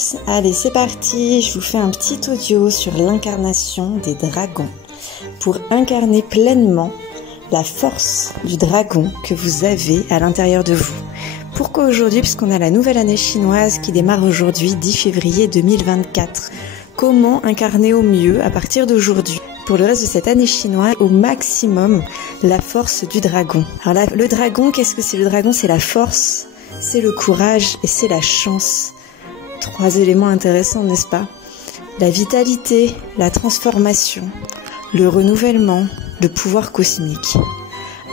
tous, allez c'est parti, je vous fais un petit audio sur l'incarnation des dragons pour incarner pleinement la force du dragon que vous avez à l'intérieur de vous. Pourquoi aujourd'hui? Puisqu'on a la nouvelle année chinoise qui démarre aujourd'hui, 10 février 2024. Comment incarner au mieux à partir d'aujourd'hui, pour le reste de cette année chinoise, au maximum la force du dragon? Alors là, le dragon, qu'est-ce que c'est? Le dragon, c'est la force, c'est le courage et c'est la chance. 3 éléments intéressants, n'est-ce pas? La vitalité, la transformation, le renouvellement, le pouvoir cosmique.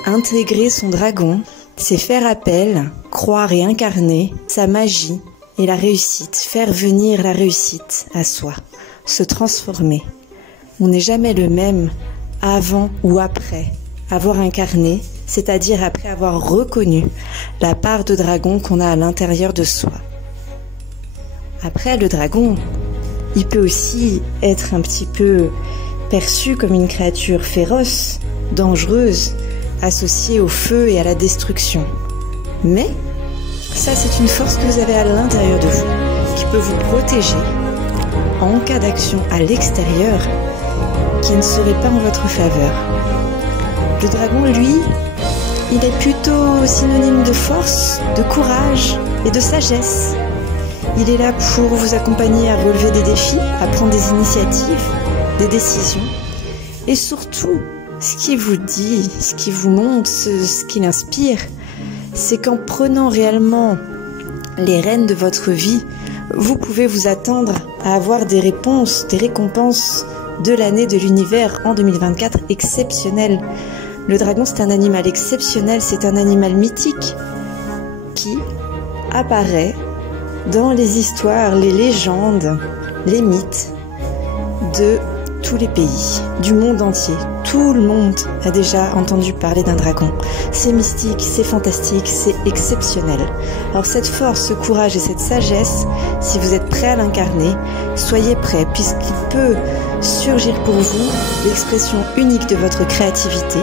Intégrer son dragon, c'est faire appel, croire et incarner sa magie et la réussite, faire venir la réussite à soi, se transformer. On n'est jamais le même avant ou après avoir incarné, c'est-à-dire après avoir reconnu la part de dragon qu'on a à l'intérieur de soi. Après, le dragon, il peut aussi être un petit peu perçu comme une créature féroce, dangereuse, associée au feu et à la destruction. Mais ça, c'est une force que vous avez à l'intérieur de vous, qui peut vous protéger en cas d'action à l'extérieur qui ne serait pas en votre faveur. Le dragon, lui, il est plutôt synonyme de force, de courage et de sagesse. Il est là pour vous accompagner à relever des défis, à prendre des initiatives, des décisions. Et surtout, ce qu'il vous dit, ce qu'il vous montre, ce qu'il inspire, c'est qu'en prenant réellement les rênes de votre vie, vous pouvez vous attendre à avoir des réponses, des récompenses de l'année de l'univers en 2024 exceptionnelles. Le dragon, c'est un animal exceptionnel, c'est un animal mythique qui apparaît dans les histoires, les légendes, les mythes de tous les pays, du monde entier. Tout le monde a déjà entendu parler d'un dragon. C'est mystique, c'est fantastique, c'est exceptionnel. Alors cette force, ce courage et cette sagesse, si vous êtes prêt à l'incarner, soyez prêts, puisqu'il peut surgir pour vous l'expression unique de votre créativité.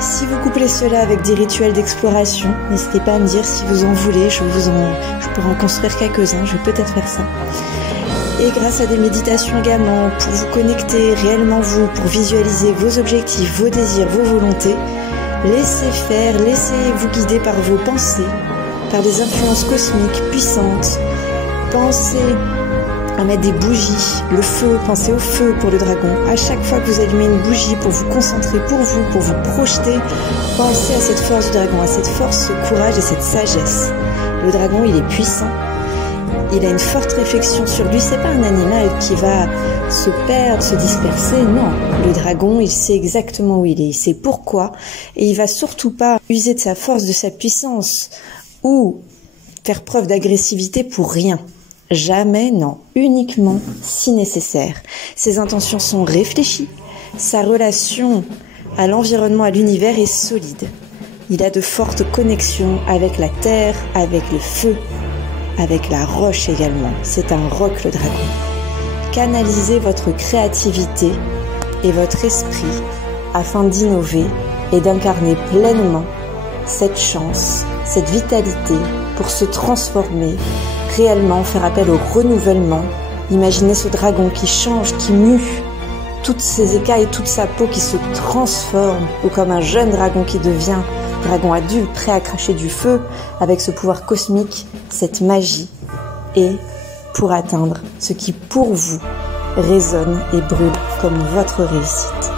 Si vous couplez cela avec des rituels d'exploration, n'hésitez pas à me dire si vous en voulez, je pourrais en construire quelques-uns, je vais peut-être faire ça. Et grâce à des méditations également, pour vous connecter réellement vous, pour visualiser vos objectifs, vos désirs, vos volontés, laissez faire, laissez-vous guider par vos pensées, par des influences cosmiques puissantes. Pensez à mettre des bougies, le feu, pensez au feu pour le dragon. À chaque fois que vous allumez une bougie pour vous concentrer pour vous projeter, pensez à cette force du dragon, à cette force, ce courage et cette sagesse. Le dragon, il est puissant. Il a une forte réflexion sur lui, c'est pas un animal qui va se perdre, se disperser, non. Le dragon, il sait exactement où il est, il sait pourquoi, et il va surtout pas user de sa force, de sa puissance, ou faire preuve d'agressivité pour rien. Jamais, non. Uniquement si nécessaire. Ses intentions sont réfléchies, sa relation à l'environnement, à l'univers est solide. Il a de fortes connexions avec la terre, avec le feu, avec la roche également. C'est un roc, le dragon. Canalisez votre créativité et votre esprit afin d'innover et d'incarner pleinement cette chance, cette vitalité pour se transformer, réellement faire appel au renouvellement. Imaginez ce dragon qui change, qui mue, toutes ses écailles, toute sa peau qui se transforme, ou comme un jeune dragon qui devient dragon adulte, prêt à cracher du feu, avec ce pouvoir cosmique, cette magie, et pour atteindre ce qui pour vous résonne et brûle comme votre réussite.